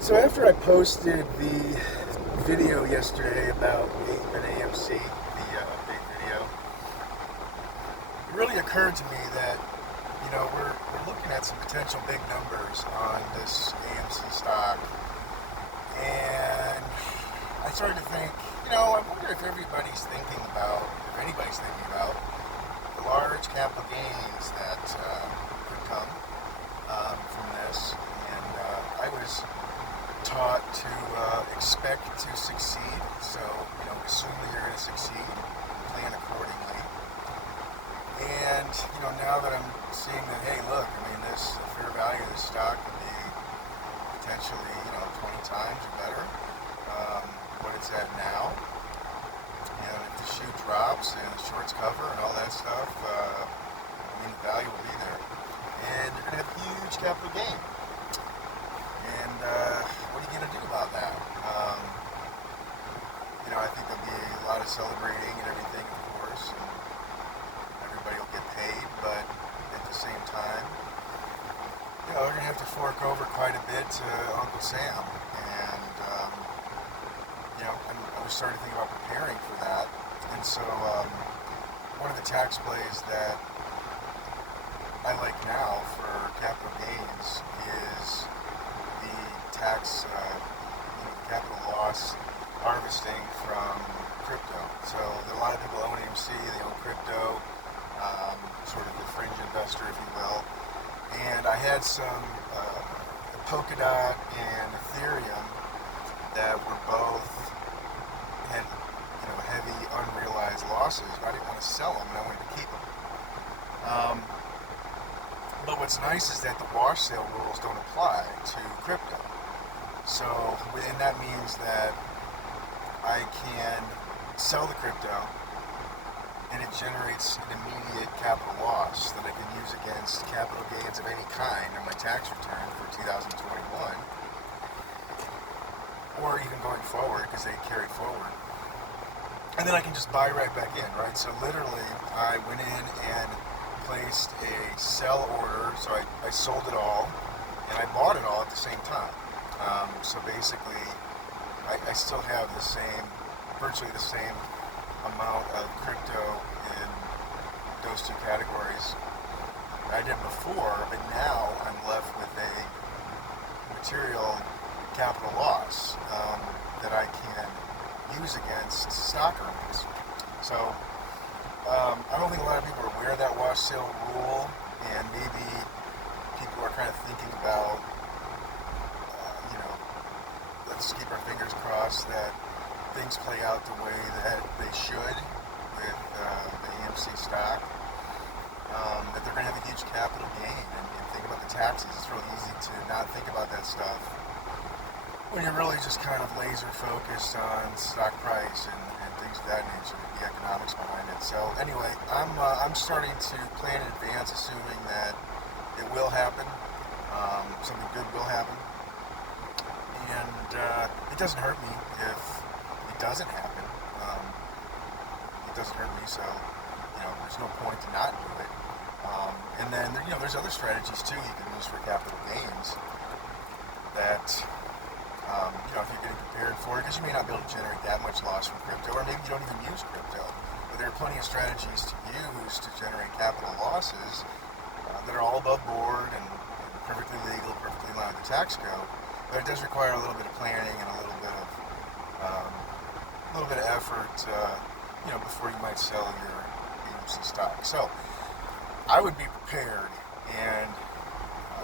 So after I posted the video yesterday about APE and AMC, the update video, it really occurred to me that, we're looking at some potential big numbers on this AMC stock. And I started to think, I wonder if if anybody's thinking about the large capital gains that could come from this. And I was taught to expect to succeed. So, assume that you're going to succeed, plan accordingly. And, now that I'm seeing that, hey, look, this the fair value of this stock could be potentially, 20 times or better what it's at now. And if the shoe drops and the shorts cover and all that stuff, the value will be there. And you're going to have a huge capital gain. And what are you going to do about that? I think there'll be a lot of celebrating and everything, of course, and everybody will get paid, but at the same time, they're going to have to fork over quite a bit to Uncle Sam. And, I was starting to think about preparing for that. And so, one of the tax plays that I like now for capital gains is the tax, capital loss harvesting from crypto. So a lot of people own AMC, they own crypto, sort of the fringe investor, if you will. And I had some Polkadot and Ethereum that were both had heavy unrealized losses, but I didn't want to sell them, and I wanted to keep them. But what's nice is that the wash sale rules don't apply to crypto. So, and that means that I can sell the crypto and it generates an immediate capital loss that I can use against capital gains of any kind on my tax return for 2021, or even going forward because they carry forward. And then I can just buy right back in, right? So literally, I went in and placed a sell order, so I sold it all, and I bought it all at the same time. So basically, I still have virtually the same amount of crypto in those two categories I did before, but now I'm left with a material capital loss that I can use against stock earnings. So I don't think a lot of people are aware of that wash sale rule, and maybe people are kind of thinking about, let's keep our fingers crossed that things play out the way that they should with the AMC stock, that they're going to have a huge capital gain, and think about the taxes. It's really easy to not think about that stuff when you're really just kind of laser focused on stock price and things of that nature, the economics behind it. So anyway, I'm starting to plan in advance, assuming that it will happen, something good will happen. And it doesn't hurt me if it doesn't happen. It doesn't hurt me, so there's no point to not do it. And then there's other strategies too you can use for capital gains that if you're getting prepared for it, because you may not be able to generate that much loss from crypto, or maybe you don't even use crypto. But there are plenty of strategies to use to generate capital losses that are all above board and perfectly legal, perfectly in line with the tax code. But it does require a little bit of planning and a little bit of effort, before you might sell your AMC stock. So I would be prepared, and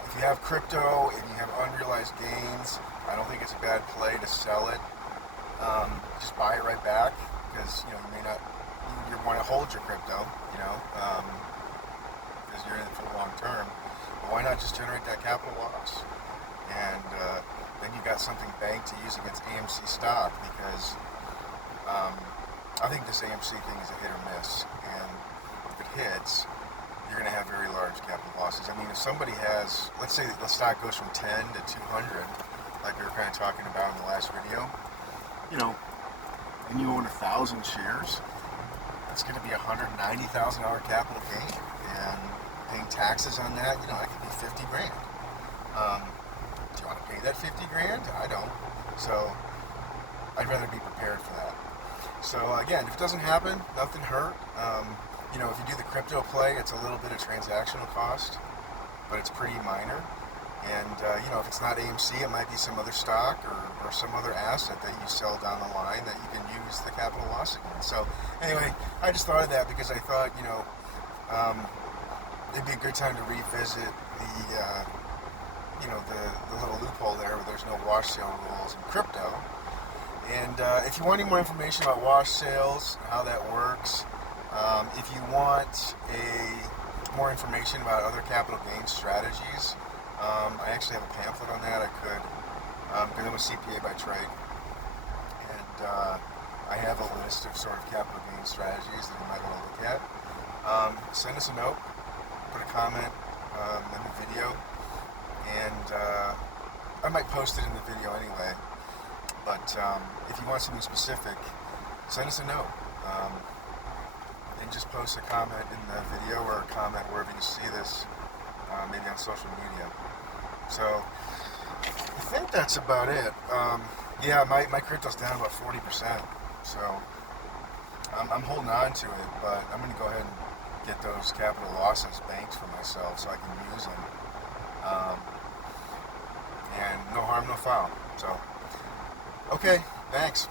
if you have crypto and you have unrealized gains, I don't think it's a bad play to sell it. Just buy it right back, because you may not you want to hold your crypto, because you're in it for the long term. But why not just generate that capital loss? And then you got something banked to use against AMC stock, because I think this AMC thing is a hit or miss, and if it hits, you're going to have very large capital losses. If somebody has, let's say the stock goes from 10 to 200, like we were kind of talking about in the last video, and you own 1,000 shares, it's going to be $190,000 capital gain, and paying taxes on that, that could be $50,000. Do you want to pay that 50 grand? I don't. So I'd rather be prepared for that. So again, if it doesn't happen, nothing hurt. If you do the crypto play, it's a little bit of transactional cost, but it's pretty minor. And if it's not AMC, it might be some other stock or some other asset that you sell down the line that you can use the capital loss against. So anyway, I just thought of that because I thought, it'd be a good time to revisit the little loophole there where there's no wash sale rules in crypto. And if you want any more information about wash sales, how that works, if you want more information about other capital gains strategies, I actually have a pamphlet on that. I could, because I'm a CPA by trade, and I have a list of sort of capital gains strategies that you might want to look at. Send us a note, put a comment in the video, and I might post it in the video anyway. But if you want something specific, send us a note. And just post a comment in the video or a comment wherever you see this, maybe on social media. So I think that's about it. My crypto's down about 40%. So I'm holding on to it, but I'm going to go ahead and get those capital losses banked for myself so I can use them. And no harm, no foul. So, okay, thanks.